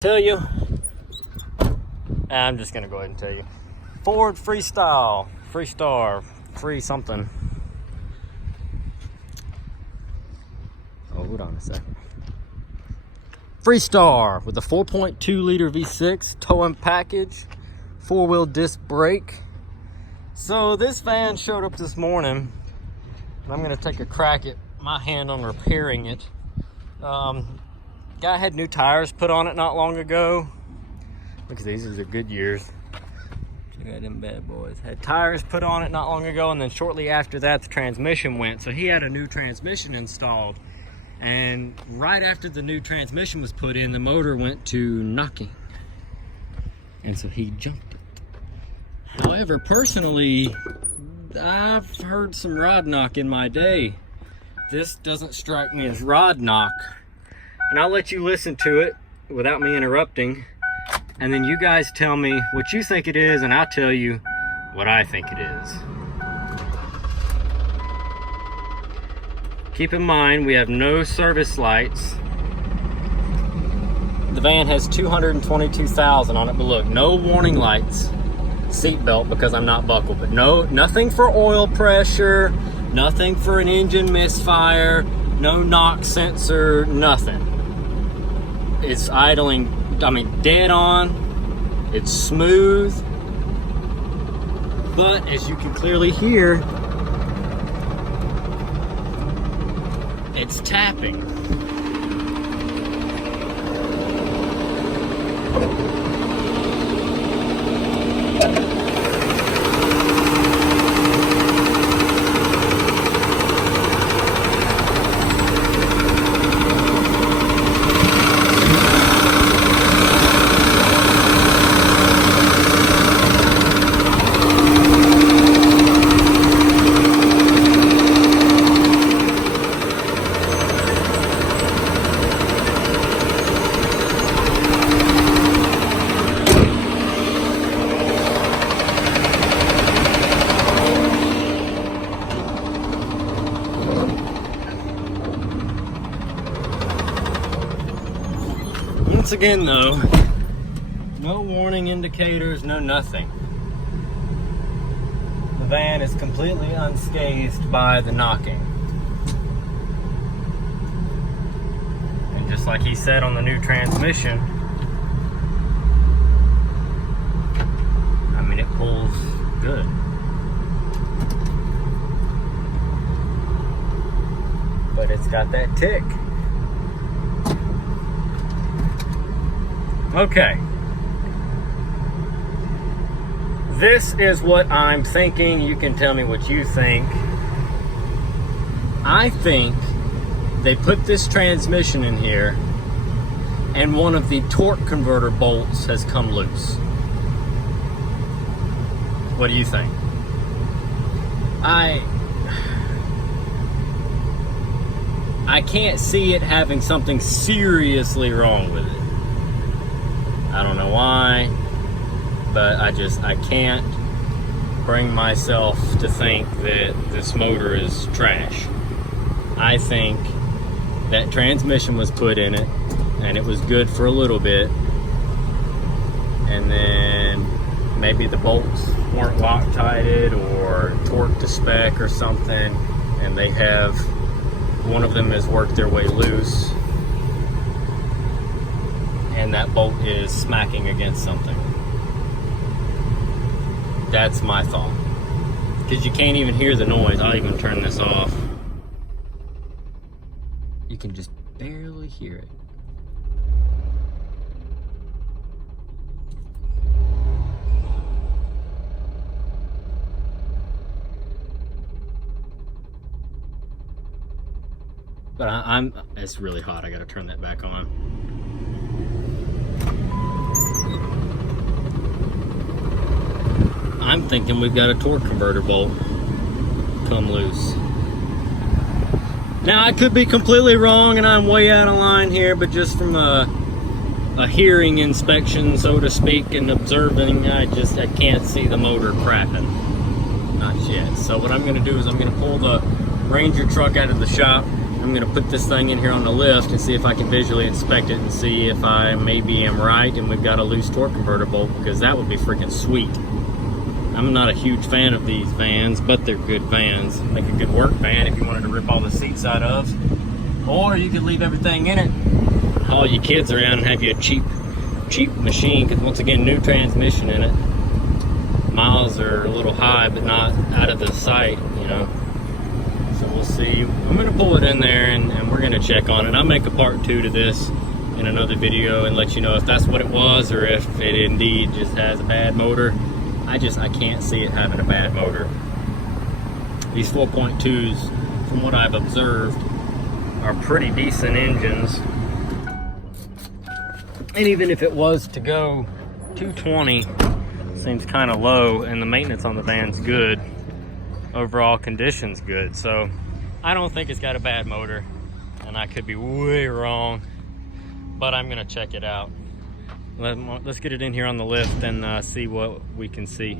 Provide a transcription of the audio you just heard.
Tell you, I'm just gonna go ahead and tell you. Ford Freestar, free something. Oh, hold on a second. Freestar with a 4.2 liter V6 towing package, 4-wheel disc brake. So this van showed up this morning, and I'm gonna take a crack at my hand on repairing it. Guy had new tires put on it not long ago. Look at these are the Goodyears. Check out them bad boys. Had tires put on it not long ago, and then shortly after that the transmission went. So he had a new transmission installed. And right after the new transmission was put in, the motor went to knocking. And so he jumped it. However, personally, I've heard some rod knock in my day. This doesn't strike me as rod knock. And I'll let you listen to it without me interrupting. And then you guys tell me what you think it is, and I'll tell you what I think it is. Keep in mind, we have no service lights. The van has 222,000 on it, but look, no warning lights. Seatbelt because I'm not buckled, but nothing for oil pressure, nothing for an engine misfire, no knock sensor, nothing. It's idling, dead on. It's smooth. But as you can clearly hear, it's tapping. Once again though, no warning indicators, no nothing. The van is completely unscathed by the knocking. And just like he said on the new transmission, it pulls good. But it's got that tick. Okay, this is what I'm thinking. You can tell me what you think. I think they put this transmission in here and one of the torque converter bolts has come loose. What do you think? I can't see it having something seriously wrong with it. I don't know why, but I can't bring myself to think that this motor is trash. I think that transmission was put in it and it was good for a little bit, and then maybe the bolts weren't Loctited or torqued to spec or something, and one of them has worked their way loose, and that bolt is smacking against something. That's my thought. Because you can't even hear the noise. I'll even turn this off. You can just barely hear it. But it's really hot. I gotta turn that back on. I'm thinking we've got a torque converter bolt come loose. Now I could be completely wrong and I'm way out of line here, but just from a hearing inspection, so to speak, and observing, I can't see the motor crapping. Not yet. So what I'm gonna do is I'm gonna pull the Ranger truck out of the shop, I'm gonna put this thing in here on the lift and see if I can visually inspect it and see if I maybe am right and we've got a loose torque converter bolt, because that would be freaking sweet. I'm not a huge fan of these vans, but they're good vans. Make a good work van if you wanted to rip all the seats out of. Or you could leave everything in it, haul your kids around and have you a cheap machine, because once again, new transmission in it. Miles are a little high, but not out of the sight, you know. So we'll see. I'm gonna pull it in there and we're gonna check on it. I'll make a part 2 to this in another video and let you know if that's what it was or if it indeed just has a bad motor. I can't see it having a bad motor. These 4.2s, from what I've observed, are pretty decent engines. And even if it was to go 220, seems kind of low, and the maintenance on the van's good. Overall condition's good, so I don't think it's got a bad motor, and I could be way wrong, but I'm gonna check it out. Let's get it in here on the lift and see what we can see.